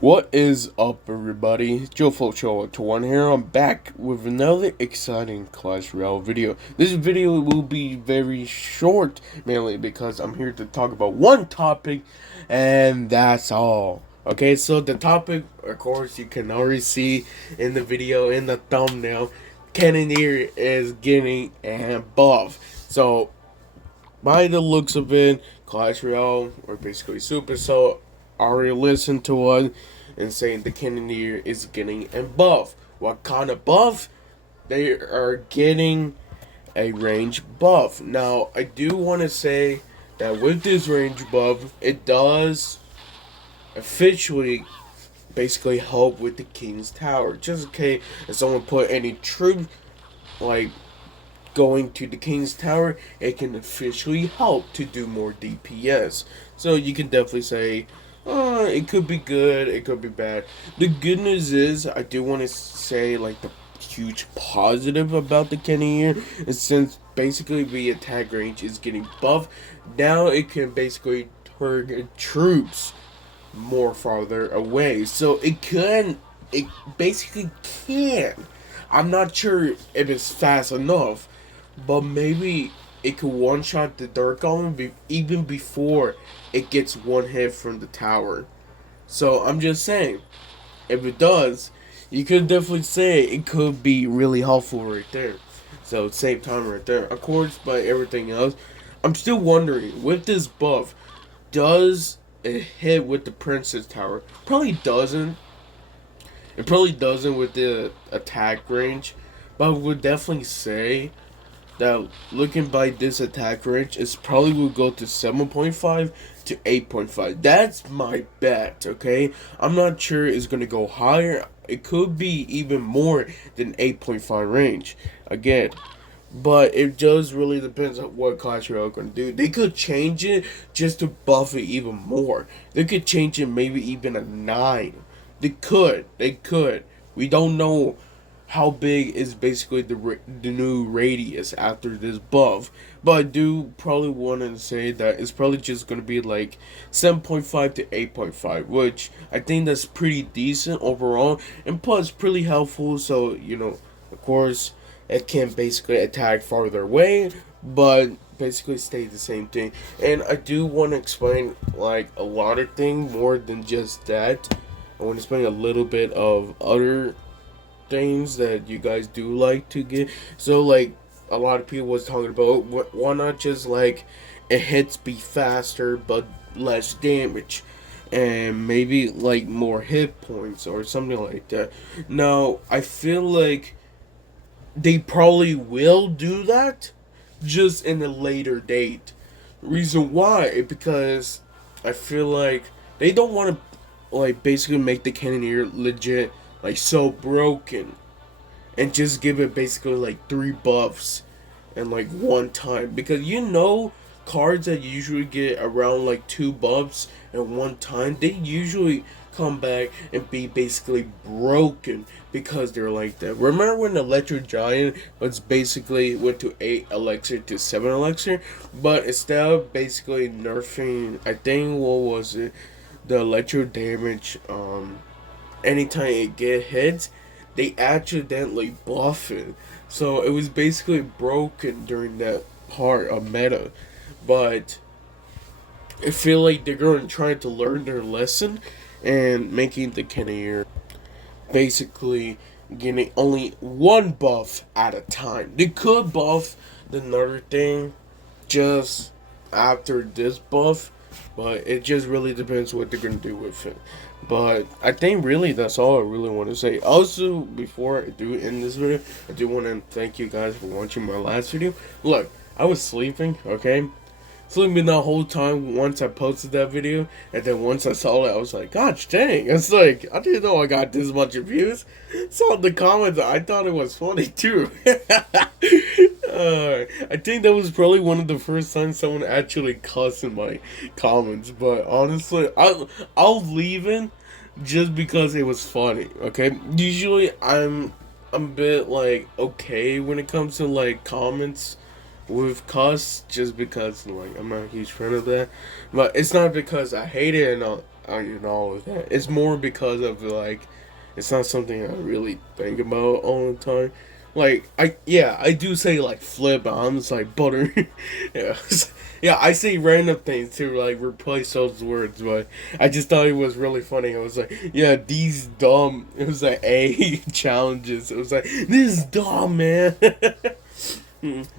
What is up, everybody? Joe Show to one here. I'm back with another exciting Clash Royale video. This video will be very short, mainly because I'm here to talk about one topic, and that's all. Okay, so the topic, of course, you can already see in the video, in the thumbnail. Cannoneer is getting a buff. So, by the looks of it, Clash Royale, or basically Supercell, already listened to us and saying the Cannoneer is getting a buff. What kind of buff? They are getting a range buff. Now, I do want to say that with this range buff, it does officially basically help with the King's Tower. Just in case if someone put any troops like going to the King's Tower, it can officially help to do more DPS. So you can definitely say, it could be good, it could be bad. The good news is, I do want to say, like, the huge positive about the Cannoneer is since basically the attack range is getting buffed, now it can basically target troops more farther away. So it basically can. I'm not sure if it's fast enough, but maybe it could one shot the Dark Golem even before it gets one hit from the tower. So I'm just saying, if it does, you could definitely say it could be really helpful right there. So save time right there. Of course, by everything else, I'm still wondering, with this buff, does it hit with the Princess Tower? Probably doesn't. It probably doesn't with the attack range, but I would definitely say that looking by this attack range, it probably will go to 7.5 to 8.5. That's my bet, okay? I'm not sure it's going to go higher. It could be even more than 8.5 range. Again, but it just really depends on what Clash Royale are going to do. They could change it just to buff it even more. They could change it maybe even a 9. They could. They could. We don't know how big is basically the new radius after this buff. But I do probably want to say that it's probably just going to be like 7.5 to 8.5, which I think that's pretty decent overall. And plus, pretty helpful. So, of course, it can basically attack farther away, but basically stay the same thing. And I do want to explain like a lot of things more than just that. I want to explain a little bit of other things that you guys do like to get. So like a lot of people was talking about, why not just like it hits be faster but less damage, and maybe like more hit points or something like that. Now I feel like they probably will do that, just in a later date. Reason why? Because I feel like they don't want to like basically make the Cannoneer legit like so broken and just give it basically like 3 buffs and like one time, because cards that usually get around like 2 buffs and one time, they usually come back and be basically broken because they're like that. Remember when Electro Giant was basically went to 8 elixir to 7 elixir, but instead of basically nerfing, I think, what was it, the electro damage, anytime it get hits, they accidentally buff it. So it was basically broken during that part of meta. But I feel like they're going to try to learn their lesson and making the Cannoneer basically getting only one buff at a time. They could buff another thing just after this buff, but it just really depends what they're gonna do with it. But I think really that's all I really want to say. Also, before I do end this video, I do want to thank you guys for watching my last video. Look, I was sleeping, okay? Sleeping the whole time once I posted that video, and then once I saw it, I was like, gosh dang, it's like, I didn't know I got this much views. Saw the comments, I thought it was funny too. I think that was probably one of the first times someone actually cussed in my comments, but honestly, I'll leave it just because it was funny, okay? Usually, I'm a bit, like, okay when it comes to, like, comments with cuss, just because like I'm not a huge fan of that. But it's not because I hate it and and all of that. It's more because of like, it's not something I really think about all the time. Like I do say like flip. I'm just like butter. Yeah, yeah. I say random things to like replace those words, but I just thought it was really funny. I was like, yeah, these dumb. It was like A challenges. It was like this is dumb, man.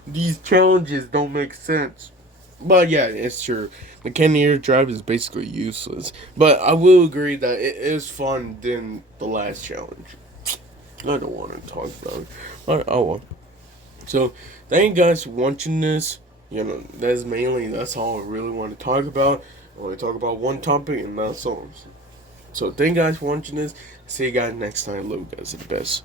These challenges don't make sense. But yeah, it's true. The Cannoneer drive is basically useless. But I will agree that it is fun than the last challenge. I don't want to talk about it. Oh well. So, thank you guys for watching this. You know, that's all I really want to talk about. I want to talk about one topic and that's all. So, thank you guys for watching this. See you guys next time. Love you guys are the best.